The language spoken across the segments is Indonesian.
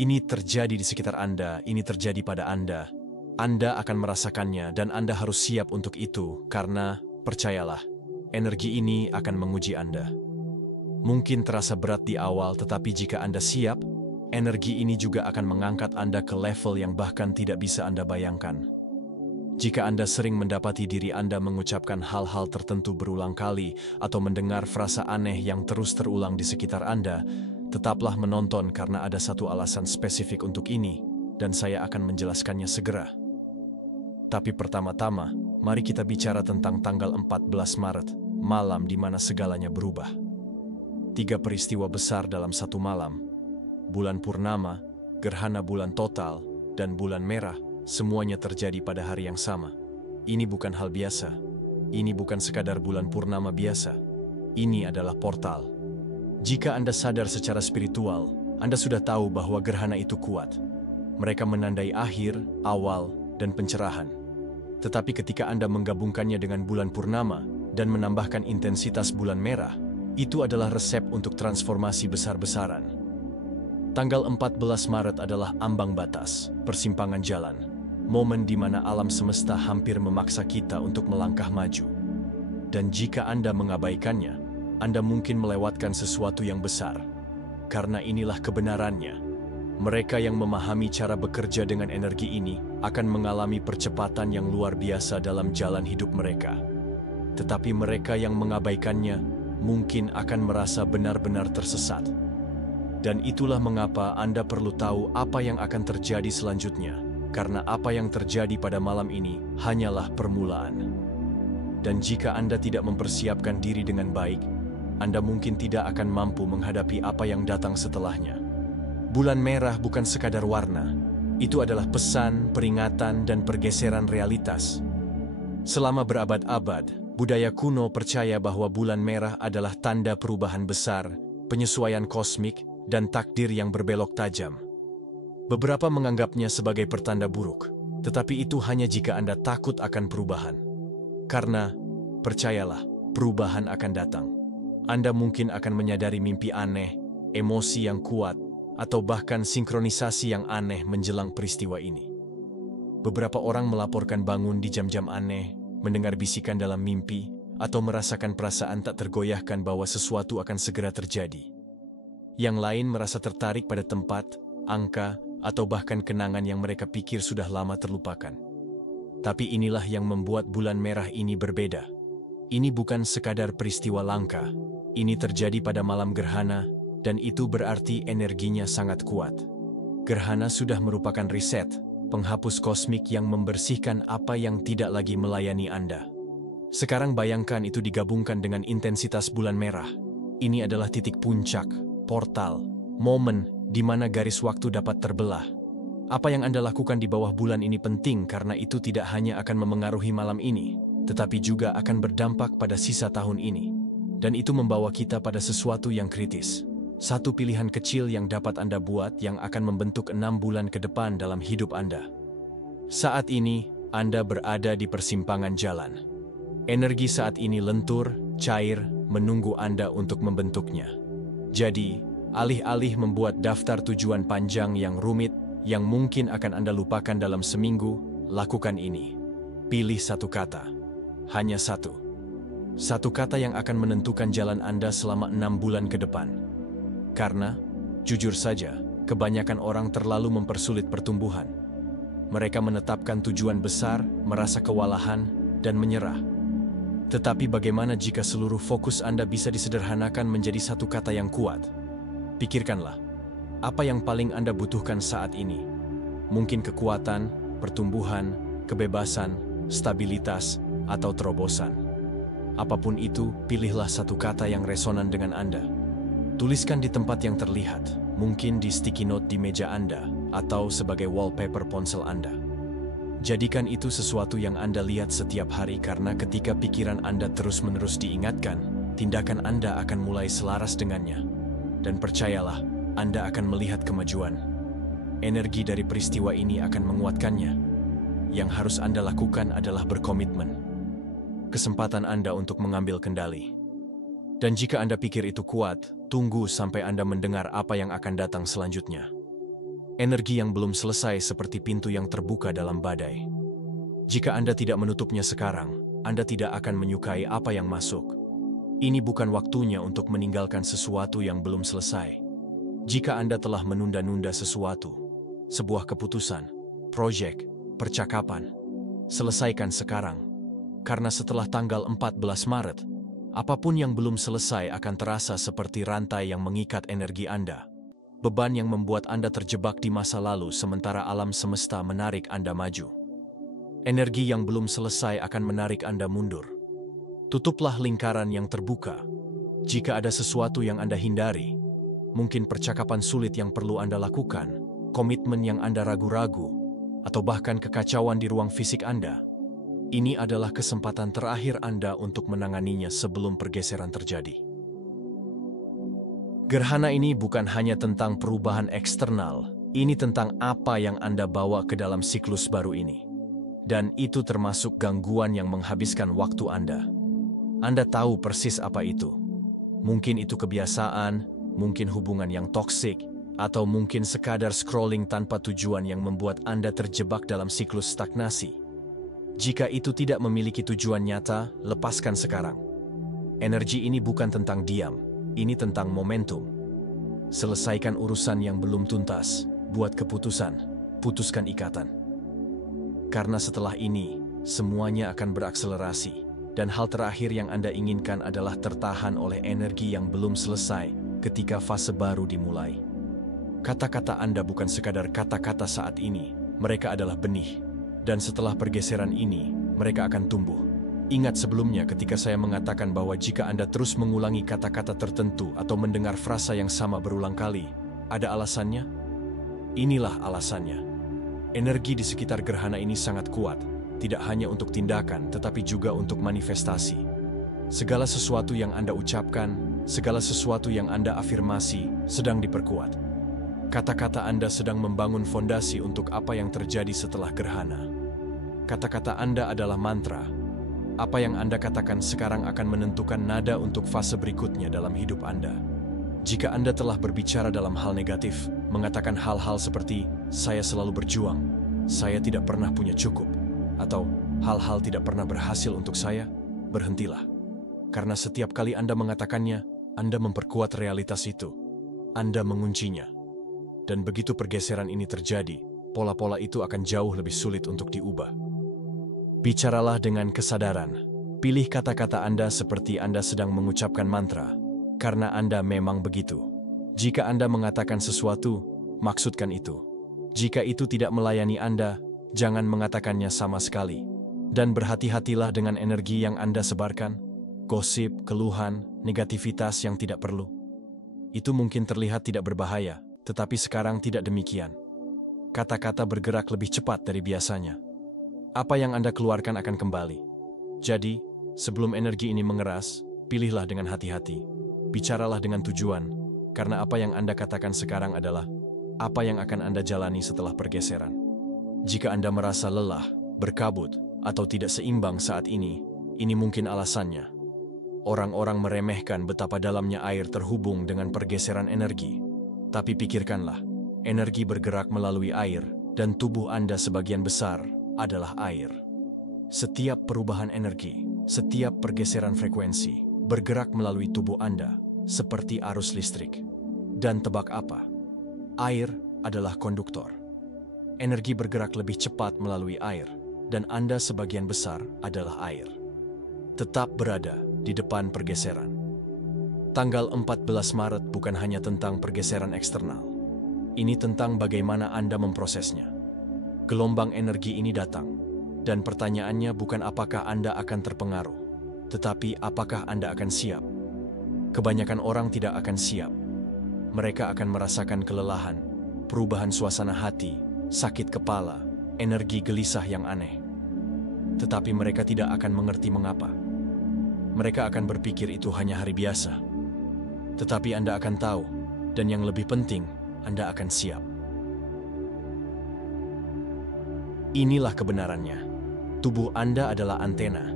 Ini terjadi di sekitar Anda, ini terjadi pada Anda. Anda akan merasakannya dan Anda harus siap untuk itu karena, percayalah, energi ini akan menguji Anda. Mungkin terasa berat di awal, tetapi jika Anda siap, energi ini juga akan mengangkat Anda ke level yang bahkan tidak bisa Anda bayangkan. Jika Anda sering mendapati diri Anda mengucapkan hal-hal tertentu berulang kali atau mendengar frasa aneh yang terus terulang di sekitar Anda, tetaplah menonton karena ada satu alasan spesifik untuk ini, dan saya akan menjelaskannya segera. Tapi pertama-tama, mari kita bicara tentang tanggal 14 Maret, malam di mana segalanya berubah. 3 peristiwa besar dalam satu malam. Bulan purnama, gerhana bulan total, dan bulan merah, semuanya terjadi pada hari yang sama. Ini bukan hal biasa. Ini bukan sekadar bulan purnama biasa. Ini adalah portal. Jika Anda sadar secara spiritual, Anda sudah tahu bahwa gerhana itu kuat. Mereka menandai akhir, awal, dan pencerahan. Tetapi ketika Anda menggabungkannya dengan bulan purnama dan menambahkan intensitas bulan merah, itu adalah resep untuk transformasi besar-besaran. Tanggal 14 Maret adalah ambang batas, persimpangan jalan, momen di mana alam semesta hampir memaksa kita untuk melangkah maju. Dan jika Anda mengabaikannya, Anda mungkin melewatkan sesuatu yang besar. Karena inilah kebenarannya. Mereka yang memahami cara bekerja dengan energi ini akan mengalami percepatan yang luar biasa dalam jalan hidup mereka. Tetapi mereka yang mengabaikannya mungkin akan merasa benar-benar tersesat. Dan itulah mengapa Anda perlu tahu apa yang akan terjadi selanjutnya, karena apa yang terjadi pada malam ini hanyalah permulaan. Dan jika Anda tidak mempersiapkan diri dengan baik, Anda mungkin tidak akan mampu menghadapi apa yang datang setelahnya. Bulan merah bukan sekadar warna, itu adalah pesan, peringatan, dan pergeseran realitas. Selama berabad-abad, budaya kuno percaya bahwa bulan merah adalah tanda perubahan besar, penyesuaian kosmik, dan takdir yang berbelok tajam. Beberapa menganggapnya sebagai pertanda buruk, tetapi itu hanya jika Anda takut akan perubahan. Karena, percayalah, perubahan akan datang. Anda mungkin akan menyadari mimpi aneh, emosi yang kuat, atau bahkan sinkronisasi yang aneh menjelang peristiwa ini. Beberapa orang melaporkan bangun di jam-jam aneh, mendengar bisikan dalam mimpi, atau merasakan perasaan tak tergoyahkan bahwa sesuatu akan segera terjadi. Yang lain merasa tertarik pada tempat, angka, atau bahkan kenangan yang mereka pikir sudah lama terlupakan. Tapi inilah yang membuat bulan merah ini berbeda. Ini bukan sekadar peristiwa langka. Ini terjadi pada malam gerhana, dan itu berarti energinya sangat kuat. Gerhana sudah merupakan riset, penghapus kosmik yang membersihkan apa yang tidak lagi melayani Anda. Sekarang bayangkan itu digabungkan dengan intensitas bulan merah. Ini adalah titik puncak, portal, momen di mana garis waktu dapat terbelah. Apa yang Anda lakukan di bawah bulan ini penting karena itu tidak hanya akan memengaruhi malam ini, tetapi juga akan berdampak pada sisa tahun ini. Dan itu membawa kita pada sesuatu yang kritis. Satu pilihan kecil yang dapat Anda buat yang akan membentuk 6 bulan ke depan dalam hidup Anda. Saat ini, Anda berada di persimpangan jalan. Energi saat ini lentur, cair, menunggu Anda untuk membentuknya. Jadi, alih-alih membuat daftar tujuan panjang yang rumit, yang mungkin akan Anda lupakan dalam seminggu, lakukan ini. Pilih satu kata. Hanya satu. Satu kata yang akan menentukan jalan Anda selama 6 bulan ke depan. Karena, jujur saja, kebanyakan orang terlalu mempersulit pertumbuhan. Mereka menetapkan tujuan besar, merasa kewalahan, dan menyerah. Tetapi bagaimana jika seluruh fokus Anda bisa disederhanakan menjadi satu kata yang kuat? Pikirkanlah, apa yang paling Anda butuhkan saat ini? Mungkin kekuatan, pertumbuhan, kebebasan, stabilitas, atau terobosan. Apapun itu, pilihlah satu kata yang resonan dengan Anda. Tuliskan di tempat yang terlihat, mungkin di sticky note di meja Anda, atau sebagai wallpaper ponsel Anda. Jadikan itu sesuatu yang Anda lihat setiap hari karena ketika pikiran Anda terus-menerus diingatkan, tindakan Anda akan mulai selaras dengannya. Dan percayalah, Anda akan melihat kemajuan. Energi dari peristiwa ini akan menguatkannya. Yang harus Anda lakukan adalah berkomitmen. Kesempatan Anda untuk mengambil kendali. Dan jika Anda pikir itu kuat, tunggu sampai Anda mendengar apa yang akan datang selanjutnya. Energi yang belum selesai seperti pintu yang terbuka dalam badai. Jika Anda tidak menutupnya sekarang, Anda tidak akan menyukai apa yang masuk. Ini bukan waktunya untuk meninggalkan sesuatu yang belum selesai. Jika Anda telah menunda-nunda sesuatu, sebuah keputusan, proyek, percakapan, selesaikan sekarang. Karena setelah tanggal 14 Maret, apapun yang belum selesai akan terasa seperti rantai yang mengikat energi Anda. Beban yang membuat Anda terjebak di masa lalu sementara alam semesta menarik Anda maju. Energi yang belum selesai akan menarik Anda mundur. Tutuplah lingkaran yang terbuka. Jika ada sesuatu yang Anda hindari, mungkin percakapan sulit yang perlu Anda lakukan, komitmen yang Anda ragu-ragu, atau bahkan kekacauan di ruang fisik Anda, ini adalah kesempatan terakhir Anda untuk menanganinya sebelum pergeseran terjadi. Gerhana ini bukan hanya tentang perubahan eksternal, ini tentang apa yang Anda bawa ke dalam siklus baru ini. Dan itu termasuk gangguan yang menghabiskan waktu Anda. Anda tahu persis apa itu. Mungkin itu kebiasaan, mungkin hubungan yang toksik, atau mungkin sekadar scrolling tanpa tujuan yang membuat Anda terjebak dalam siklus stagnasi. Jika itu tidak memiliki tujuan nyata, lepaskan sekarang. Energi ini bukan tentang diam. Ini tentang momentum. Selesaikan urusan yang belum tuntas, buat keputusan, putuskan ikatan. Karena setelah ini, semuanya akan berakselerasi, dan hal terakhir yang Anda inginkan adalah tertahan oleh energi yang belum selesai ketika fase baru dimulai. Kata-kata Anda bukan sekadar kata-kata saat ini, mereka adalah benih, dan setelah pergeseran ini, mereka akan tumbuh. Ingat sebelumnya ketika saya mengatakan bahwa jika Anda terus mengulangi kata-kata tertentu atau mendengar frasa yang sama berulang kali, ada alasannya? Inilah alasannya. Energi di sekitar gerhana ini sangat kuat, tidak hanya untuk tindakan tetapi juga untuk manifestasi. Segala sesuatu yang Anda ucapkan, segala sesuatu yang Anda afirmasi, sedang diperkuat. Kata-kata Anda sedang membangun fondasi untuk apa yang terjadi setelah gerhana. Kata-kata Anda adalah mantra. Apa yang Anda katakan sekarang akan menentukan nada untuk fase berikutnya dalam hidup Anda. Jika Anda telah berbicara dalam hal negatif, mengatakan hal-hal seperti, saya selalu berjuang, saya tidak pernah punya cukup, atau hal-hal tidak pernah berhasil untuk saya, berhentilah. Karena setiap kali Anda mengatakannya, Anda memperkuat realitas itu. Anda menguncinya. Dan begitu pergeseran ini terjadi, pola-pola itu akan jauh lebih sulit untuk diubah. Bicaralah dengan kesadaran. Pilih kata-kata Anda seperti Anda sedang mengucapkan mantra, karena Anda memang begitu. Jika Anda mengatakan sesuatu, maksudkan itu. Jika itu tidak melayani Anda, jangan mengatakannya sama sekali. Dan berhati-hatilah dengan energi yang Anda sebarkan, gosip, keluhan, negativitas yang tidak perlu. Itu mungkin terlihat tidak berbahaya, tetapi sekarang tidak demikian. Kata-kata bergerak lebih cepat dari biasanya. Apa yang Anda keluarkan akan kembali. Jadi, sebelum energi ini mengeras, pilihlah dengan hati-hati. Bicaralah dengan tujuan, karena apa yang Anda katakan sekarang adalah apa yang akan Anda jalani setelah pergeseran. Jika Anda merasa lelah, berkabut, atau tidak seimbang saat ini mungkin alasannya. Orang-orang meremehkan betapa dalamnya air terhubung dengan pergeseran energi. Tapi pikirkanlah, energi bergerak melalui air, dan tubuh Anda sebagian besar adalah air. Setiap perubahan energi, setiap pergeseran frekuensi, bergerak melalui tubuh Anda, seperti arus listrik. Dan tebak apa? Air adalah konduktor. Energi bergerak lebih cepat melalui air, dan Anda sebagian besar adalah air. Tetap berada di depan pergeseran. Tanggal 14 Maret bukan hanya tentang pergeseran eksternal. Ini tentang bagaimana Anda memprosesnya. Gelombang energi ini datang, dan pertanyaannya bukan apakah Anda akan terpengaruh, tetapi apakah Anda akan siap. Kebanyakan orang tidak akan siap. Mereka akan merasakan kelelahan, perubahan suasana hati, sakit kepala, energi gelisah yang aneh. Tetapi mereka tidak akan mengerti mengapa. Mereka akan berpikir itu hanya hari biasa. Tetapi Anda akan tahu, dan yang lebih penting, Anda akan siap. Inilah kebenarannya. Tubuh Anda adalah antena.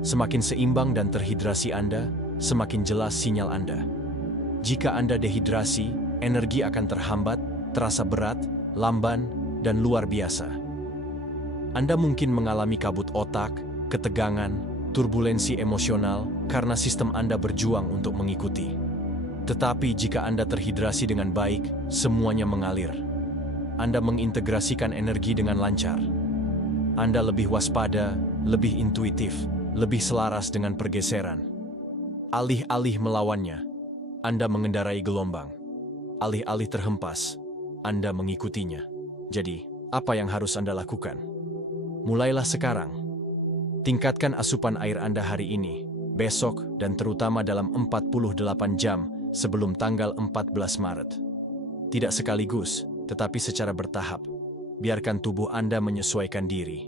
Semakin seimbang dan terhidrasi Anda, semakin jelas sinyal Anda. Jika Anda dehidrasi, energi akan terhambat, terasa berat, lamban, dan luar biasa. Anda mungkin mengalami kabut otak, ketegangan, turbulensi emosional karena sistem Anda berjuang untuk mengikuti. Tetapi jika Anda terhidrasi dengan baik, semuanya mengalir. Anda mengintegrasikan energi dengan lancar. Anda lebih waspada, lebih intuitif, lebih selaras dengan pergeseran. Alih-alih melawannya, Anda mengendarai gelombang. Alih-alih terhempas, Anda mengikutinya. Jadi, apa yang harus Anda lakukan? Mulailah sekarang. Tingkatkan asupan air Anda hari ini, besok, dan terutama dalam 48 jam sebelum tanggal 14 Maret. Tidak sekaligus, tetapi secara bertahap. Biarkan tubuh Anda menyesuaikan diri.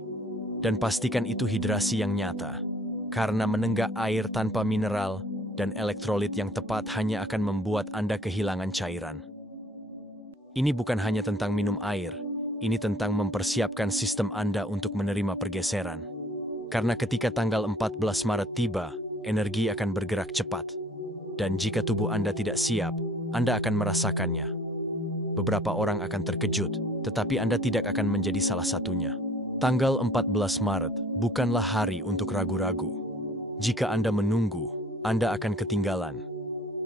Dan pastikan itu hidrasi yang nyata. Karena menenggak air tanpa mineral dan elektrolit yang tepat hanya akan membuat Anda kehilangan cairan. Ini bukan hanya tentang minum air, ini tentang mempersiapkan sistem Anda untuk menerima pergeseran. Karena ketika tanggal 14 Maret tiba, energi akan bergerak cepat. Dan jika tubuh Anda tidak siap, Anda akan merasakannya. Beberapa orang akan terkejut, tetapi Anda tidak akan menjadi salah satunya. Tanggal 14 Maret bukanlah hari untuk ragu-ragu. Jika Anda menunggu, Anda akan ketinggalan.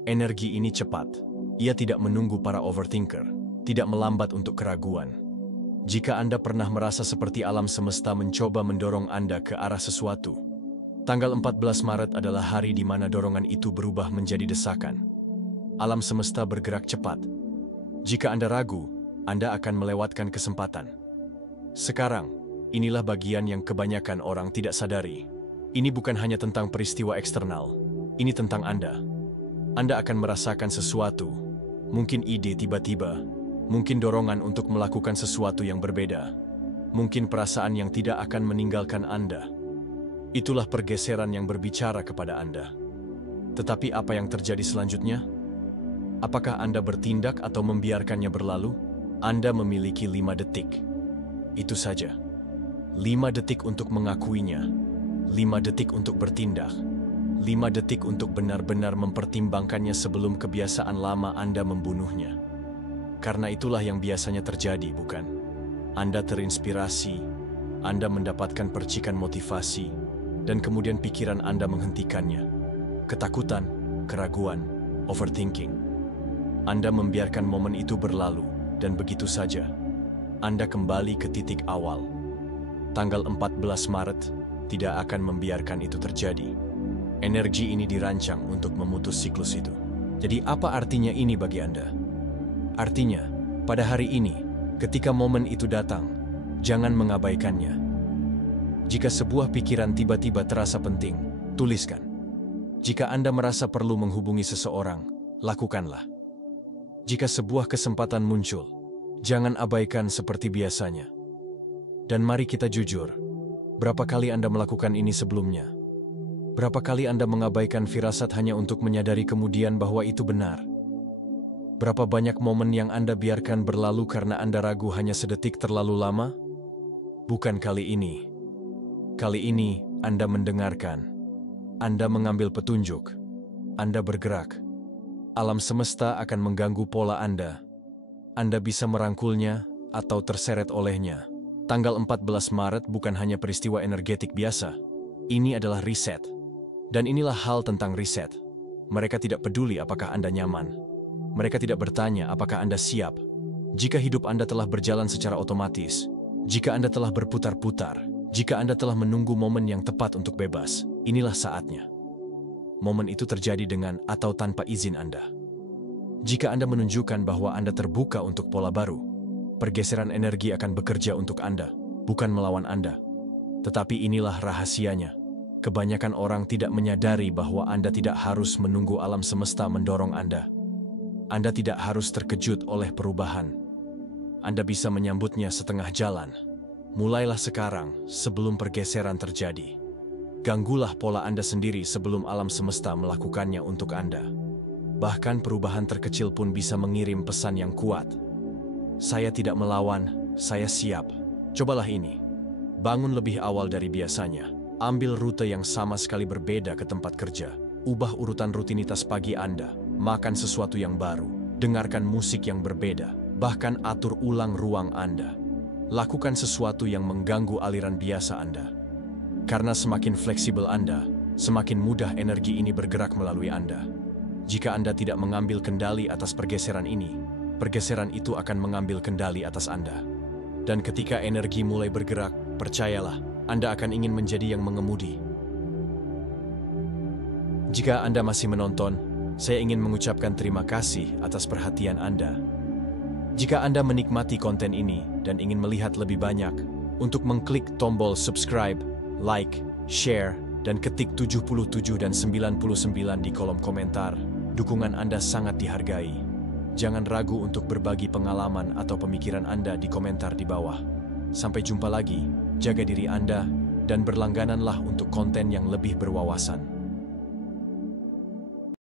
Energi ini cepat. Ia tidak menunggu para overthinker, tidak melambat untuk keraguan. Jika Anda pernah merasa seperti alam semesta mencoba mendorong Anda ke arah sesuatu, tanggal 14 Maret adalah hari di mana dorongan itu berubah menjadi desakan. Alam semesta bergerak cepat. Jika Anda ragu, Anda akan melewatkan kesempatan. Sekarang, inilah bagian yang kebanyakan orang tidak sadari. Ini bukan hanya tentang peristiwa eksternal. Ini tentang Anda. Anda akan merasakan sesuatu. Mungkin ide tiba-tiba. Mungkin dorongan untuk melakukan sesuatu yang berbeda. Mungkin perasaan yang tidak akan meninggalkan Anda. Itulah pergeseran yang berbicara kepada Anda. Tetapi apa yang terjadi selanjutnya? Apakah Anda bertindak atau membiarkannya berlalu? Anda memiliki 5 detik. Itu saja. 5 detik untuk mengakuinya. 5 detik untuk bertindak. 5 detik untuk benar-benar mempertimbangkannya sebelum kebiasaan lama Anda membunuhnya. Karena itulah yang biasanya terjadi, bukan? Anda terinspirasi, Anda mendapatkan percikan motivasi, dan kemudian pikiran Anda menghentikannya. Ketakutan, keraguan, overthinking. Anda membiarkan momen itu berlalu, dan begitu saja. Anda kembali ke titik awal. Tanggal 14 Maret tidak akan membiarkan itu terjadi. Energi ini dirancang untuk memutus siklus itu. Jadi apa artinya ini bagi Anda? Artinya, pada hari ini, ketika momen itu datang, jangan mengabaikannya. Jika sebuah pikiran tiba-tiba terasa penting, tuliskan. Jika Anda merasa perlu menghubungi seseorang, lakukanlah. Jika sebuah kesempatan muncul, jangan abaikan seperti biasanya. Dan mari kita jujur, berapa kali Anda melakukan ini sebelumnya? Berapa kali Anda mengabaikan firasat hanya untuk menyadari kemudian bahwa itu benar? Berapa banyak momen yang Anda biarkan berlalu karena Anda ragu hanya sedetik terlalu lama? Bukan kali ini. Kali ini Anda mendengarkan. Anda mengambil petunjuk. Anda bergerak. Alam semesta akan mengganggu pola Anda. Anda bisa merangkulnya atau terseret olehnya. Tanggal 14 Maret bukan hanya peristiwa energetik biasa. Ini adalah riset. Dan inilah hal tentang riset. Mereka tidak peduli apakah Anda nyaman. Mereka tidak bertanya apakah Anda siap. Jika hidup Anda telah berjalan secara otomatis, jika Anda telah berputar-putar, jika Anda telah menunggu momen yang tepat untuk bebas, inilah saatnya. Momen itu terjadi dengan atau tanpa izin Anda. Jika Anda menunjukkan bahwa Anda terbuka untuk pola baru, pergeseran energi akan bekerja untuk Anda, bukan melawan Anda. Tetapi inilah rahasianya. Kebanyakan orang tidak menyadari bahwa Anda tidak harus menunggu alam semesta mendorong Anda. Anda tidak harus terkejut oleh perubahan. Anda bisa menyambutnya setengah jalan. Mulailah sekarang sebelum pergeseran terjadi. Ganggulah pola Anda sendiri sebelum alam semesta melakukannya untuk Anda. Bahkan perubahan terkecil pun bisa mengirim pesan yang kuat. Saya tidak melawan, saya siap. Cobalah ini. Bangun lebih awal dari biasanya. Ambil rute yang sama sekali berbeda ke tempat kerja. Ubah urutan rutinitas pagi Anda. Makan sesuatu yang baru. Dengarkan musik yang berbeda. Bahkan atur ulang ruang Anda. Lakukan sesuatu yang mengganggu aliran biasa Anda. Karena semakin fleksibel Anda, semakin mudah energi ini bergerak melalui Anda. Jika Anda tidak mengambil kendali atas pergeseran ini, pergeseran itu akan mengambil kendali atas Anda. Dan ketika energi mulai bergerak, percayalah, Anda akan ingin menjadi yang mengemudi. Jika Anda masih menonton, saya ingin mengucapkan terima kasih atas perhatian Anda. Jika Anda menikmati konten ini dan ingin melihat lebih banyak, untuk mengklik tombol subscribe, like, share, dan ketik 77 dan 99 di kolom komentar. Dukungan Anda sangat dihargai. Jangan ragu untuk berbagi pengalaman atau pemikiran Anda di komentar di bawah. Sampai jumpa lagi, jaga diri Anda, dan berlanggananlah untuk konten yang lebih berwawasan.